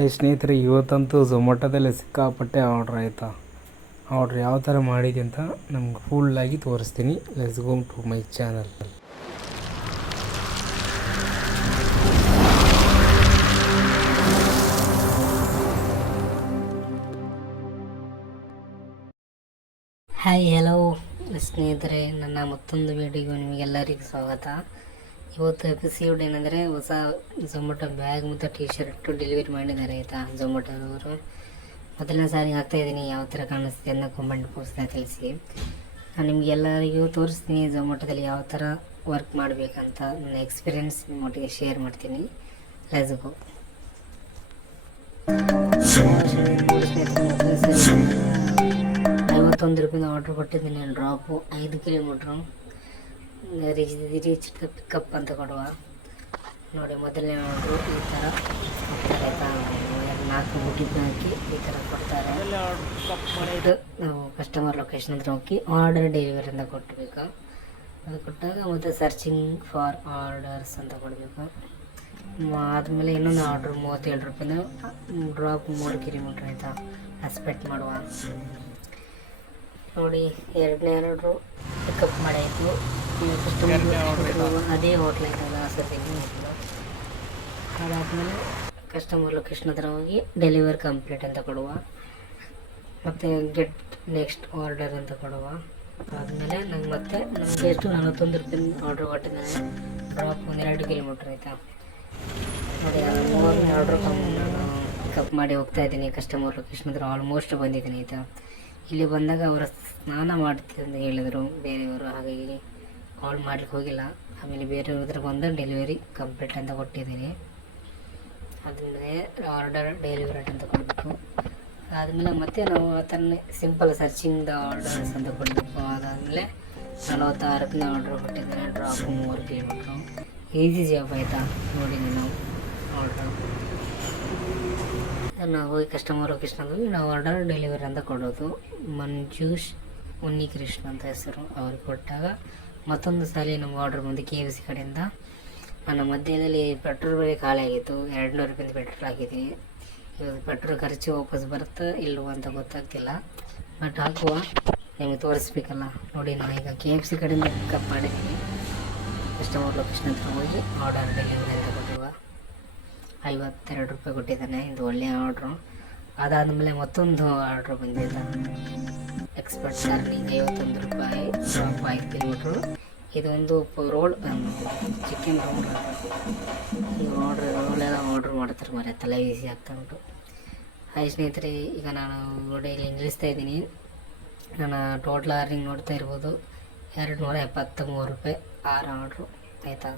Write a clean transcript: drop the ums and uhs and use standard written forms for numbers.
Hi ಸ್ನೇಹಿತರೆ, ಇವತ್ತಂತೂ ಝೊಮ್ಯಾಟೋದಲ್ಲಿ ಸಿಕ್ಕಾಪಟ್ಟೆ order ಆಯಿತಾ. ಆರ್ಡ್ರ್ ಯಾವ ಥರ ಮಾಡಿದೆ ಅಂತ ನಮ್ಗೆ ಫುಲ್ಲಾಗಿ ತೋರಿಸ್ತೀನಿ. Let's go to my channel. Hi hello ಸ್ನೇಹಿತರೆ, ನನ್ನ ಮತ್ತೊಂದು ವಿಡಿಯೋಗೆ ನಿಮಗೆಲ್ಲರಿಗೂ ಸ್ವಾಗತ. ಇವತ್ತು ಎಪಿಸೋಡ್ ಏನಂದರೆ, ಹೊಸ ಝೊಮ್ಯಾಟೊ ಬ್ಯಾಗ್ ಮತ್ತು ಟಿ ಶರ್ಟ್ ಡೆಲಿವರಿ ಮಾಡಿದ್ದಾರೆ ಆಯಿತಾ. ಝೊಮ್ಯಾಟೊದವರು ಮೊದಲನೇ ಸಾರಿ ಹಾಕ್ತಾಯಿದ್ದೀನಿ. ಯಾವ ಥರ ಕಾಣಿಸ್ತಿದೆ ಅನ್ನೋ ಕಾಮೆಂಟ್ ಬಾಕ್ಸ್ನ ತಿಳಿಸಿ. ನಾನು ನಿಮಗೆಲ್ಲರಿಗೂ ತೋರಿಸ್ತೀನಿ ಝೊಮ್ಯಾಟೊದಲ್ಲಿ ಯಾವ ಥರ ವರ್ಕ್ ಮಾಡಬೇಕಂತ. ನನ್ನ ಎಕ್ಸ್ಪೀರಿಯೆನ್ಸ್ ನಿಮ್ಮೊಟ್ಟಿಗೆ ಶೇರ್ ಮಾಡ್ತೀನಿ. Let's go. 51 ರೂಪಾಯಿಂದ ಆರ್ಡ್ರ್ ಕೊಟ್ಟಿದ್ದೀನಿ. ಡ್ರಾಪು 5 ಕಿಲೋಮೀಟ್ರು ರೀಚ್ ಪಿಕಪ್ ಅಂತ ಕೊಡುವ. ನೋಡಿ, ಮೊದಲನೇ ಆರ್ಡ್ರು ಈ ಥರ ಕೊಡ್ತಾರೆ ಆಯಿತಾ. 4 ಬುಟ್ಟಿನ ಹಾಕಿ ಈ ಥರ ಕೊಡ್ತಾರೆ. ಇದು ನಾವು ಕಸ್ಟಮರ್ ಲೊಕೇಶನ್ ಹತ್ರ ಹೋಗಿ ಆರ್ಡರ್ ಡೆಲಿವರಿ ಅಂತ ಕೊಟ್ಟಬೇಕು. ಅದು ಕೊಟ್ಟಾಗ ಮತ್ತು ಸರ್ಚಿಂಗ್ ಫಾರ್ ಆರ್ಡರ್ಸ್ ಅಂತ ಕೊಡಬೇಕು. ಆದಮೇಲೆ ಇನ್ನೊಂದು ಆರ್ಡ್ರು 37 ರೂಪಾಯಿಂದ ಡ್ರಾಪ್ 3 ಕಿಲೋಮೀಟ್ರ್ ಆಯಿತಾ. ಎಕ್ಸ್ಪೆಕ್ಟ್ ಮಾಡುವ. ನೋಡಿ, ಎರಡನೇ ಆರ್ಡ್ರು ಪಿಕಪ್ ಮಾಡಾಯಿತು. ಅದೇ ಹೋಟ್ಲ್ ಆಯ್ತಲ್ಲ, ಸರ್ಚಿಂಗ್ ಹೋಟ್ಲು. ಅದಾದಮೇಲೆ ಕಸ್ಟಮರ್ ಲೊಕೇಶನ್ ಹತ್ರ ಹೋಗಿ ಡೆಲಿವರ್ ಕಂಪ್ಲೀಟ್ ಅಂತ ಕೊಡುವ. ಮತ್ತು ಗೆಟ್ ನೆಕ್ಸ್ಟ್ ಆರ್ಡರ್ ಅಂತ ಕೊಡುವ. ಆದಮೇಲೆ ನಮಗೆ ಎಷ್ಟು 41 ರೂಪಾಯಿಂದ ಆರ್ಡ್ರ್ ಕೊಟ್ಟಿದ್ದಾನೆ. ಡ್ರಾಪ್ 2 ಕಿಲೋಮೀಟ್ರ್ ಆಯಿತಾ. ನೋಡಿ, ಮೂರನೇ ಆರ್ಡ್ರು ನಾನು ಪಿಕಪ್ ಮಾಡಿ ಹೋಗ್ತಾಯಿದ್ದೀನಿ. ಕಸ್ಟಮರ್ ಲೊಕೇಶನ್ ಹತ್ರ ಆಲ್ಮೋಸ್ಟ್ ಬಂದಿದ್ದೀನಿ ಆಯಿತಾ. ಇಲ್ಲಿ ಬಂದಾಗ ಅವರು ಸ್ನಾನ ಮಾಡ್ತೀವಿ ಅಂತ ಹೇಳಿದರು ಬೇರೆಯವರು, ಹಾಗಾಗಿ ಕಾಲ್ ಮಾಡ್ಲಿಕ್ಕೆ ಹೋಗಿಲ್ಲ. ಆಮೇಲೆ ಬೇರೆಯವ್ರ ಹತ್ರ ಬಂದು ಡೆಲಿವರಿ ಕಂಪ್ಲೀಟ್ ಅಂತ ಕೊಟ್ಟಿದ್ದೀನಿ. ಆದಮೇಲೆ ಆರ್ಡರ್ ಡೆಲಿವರಿ ಅಂತ ಕೊಡಬೇಕು. ಆದಮೇಲೆ ಮತ್ತೆ ನಾವು ಆ ಥರನೇ ಸಿಂಪಲ್ ಸರ್ಚಿಂಗ್ ದ ಆರ್ಡರ್ಸ್ ಅಂತ ಕೊಡಬೇಕು. ಅದಾದಮೇಲೆ 46 ರೂಪಾಯಿನ ಆರ್ಡ್ರ್ ಕೊಟ್ಟಿದ್ದೇನೆ. Drop 3 kilometre. ಈಸಿ ಜಾಬ್ ಆಯಿತಾ. ನೋಡಿ, ನಾವು ಆರ್ಡ್ರ್ ನಾವು ಹೋಗಿ ಕಸ್ಟಮರ್ ಲೊಕೇಶನ್ ಹೋಗಿ ನಾವು ಆರ್ಡರ್ ಡೆಲಿವರಿ ಅಂತ ಕೊಡೋದು. ಮಂಜೂಷ್ ಉನ್ನಿಕೃಷ್ಣ ಅಂತ ಹೆಸರು. ಅವ್ರಿಗೆ ಕೊಟ್ಟಾಗ ಮತ್ತೊಂದು ಸಲ ನಮ್ಗೆ ಆರ್ಡ್ರ್ ಬಂದು KFC ಕಡೆಯಿಂದ. ನನ್ನ ಮಧ್ಯದಲ್ಲಿ ಪೆಟ್ರೋಲ್ ಬೆಲೆ ಖಾಲಿ ಆಗಿತ್ತು. 200 ರೂಪಾಯಿಂದ ಪೆಟ್ರೋಲ್ ಹಾಕಿದ್ದೀನಿ. ಇವಾಗ ಪೆಟ್ರೋಲ್ ಖರ್ಚು ವಾಪಸ್ ಬರುತ್ತೆ ಇಲ್ಲವೋ ಅಂತ ಗೊತ್ತಾಗ್ತಿಲ್ಲ. ಬಟ್ ಹಾಕುವ, ನಿಮಗೆ ತೋರಿಸ್ಬೇಕಲ್ಲ. ನೋಡಿ, ನಾನು ಈಗ KFC ಕಡೆಯಿಂದ ಪಿಕಪ್ ಮಾಡಿದ್ದೀನಿ. ಕಸ್ಟಮರ್ ಲೊಕೇಶನ್ ಹತ್ರ ಹೋಗಿ ಆರ್ಡರ್ ಡೆಲಿವರಿ ಅಂತ ಕೊಟ್ಟಿರುವ. 52 ರೂಪಾಯಿ ಕೊಟ್ಟಿದ್ದಾನೆ. ಇದು ಒಳ್ಳೆಯ ಆರ್ಡ್ರು. ಅದಾದಮೇಲೆ ಮತ್ತೊಂದು ಆರ್ಡ್ರ್ ಬಂದಿಲ್ಲ. ಎಕ್ಸ್ಪರ್ಟ್ ಅರ್ನಿಂಗ್ 51 ರೂಪಾಯಿ, ಡ್ರಾಪ್ 5 ಕಿಲೋಮೀಟ್ರು. ಇದೊಂದು ರೋಲ್ ಚಿಕನ್ ರೋಲ್ ಅಂತ. ಈ ರೋಲೆಲ್ಲ ಆರ್ಡ್ರ್ ಮಾಡ್ತಾರೆ ಮರೆ, ತಲೆ ಈಸಿ ಆಗ್ತಾ ಉಂಟು. ಹಾಯ್ ಸ್ನೇಹಿತರೆ, ಈಗ ನಾನು ಡೈಲಿ ನಿಲ್ಲಿಸ್ತಾ ಇದ್ದೀನಿ. ನನ್ನ ಟೋಟಲ್ ಅರ್ನಿಂಗ್ ನೋಡ್ತಾ ಇರ್ಬೋದು. 273 ರೂಪಾಯಿ 6 ಆರ್ಡ್ರು ಆಯಿತಾ.